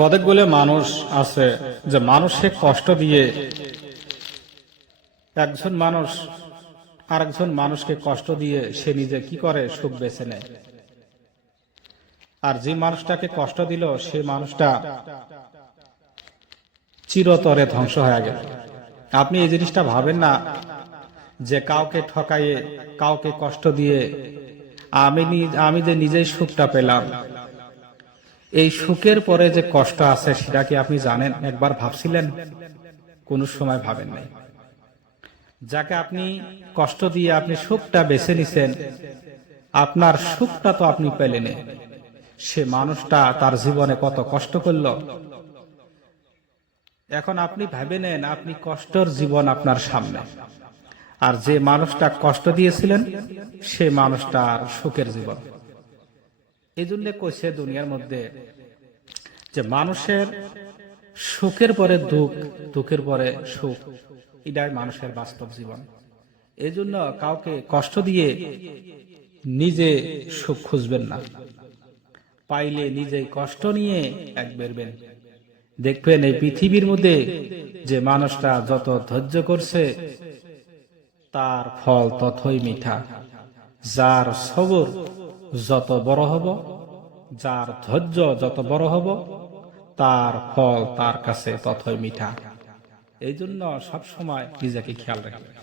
কতকগুলো মানুষ আছে যে মানুষকে কষ্ট দিয়ে একজন মানুষ আরেকজন মানুষকে কষ্ট দিয়ে সে নিজে কি করে সুখ বেছে নেয়, আর যে মানুষটাকে কষ্ট দিল সে মানুষটা চিরতরে ধ্বংস হয়ে গেল। আপনি এই জিনিসটা ভাবেন না যে কাউকে ঠকাইয়ে কাউকে কষ্ট দিয়ে আমি যে নিজেই সুখটা পেলাম, এই সুখের পরে যে কষ্ট আছে সেটা কি আপনি জানেন? একবার ভাবছিলেন? কোন সময় ভাবেন নাই। যাকে আপনি কষ্ট দিয়ে আপনি সুখটা বেছে নিছেন, আপনার সুখটা তো আপনি পেলেন, সে মানুষটা তার জীবনে কত কষ্ট করল। এখন আপনি ভেবে নেন আপনি কষ্টর জীবন আপনার সামনে, আর যে মানুষটা কষ্ট দিয়েছিলেন সে মানুষটার সুখের জীবন। এই জন্য কইছে দুনিয়ার মধ্যে যে মানুষের সুখের পরে দুঃখ, দুঃখের পরে সুখ, এটাই মানুষের বাস্তব জীবন। এই জন্য কাউকে কষ্ট দিয়ে নিজে সুখ খুঁজবেন না, পাইলে নিজেই কষ্ট নিয়ে এক বেরবেন। দেখবেন এই পৃথিবীর মধ্যে যে মানুষটা যত ধৈর্য করছে তার ফল ততই মিঠা। যার সবর যত বড় হব, যার ধৈর্য যত বড় হব, তার ফল তার কাছে ততই মিঠা। এই জন্য সবসময় নিজেকে খেয়াল রাখবেন।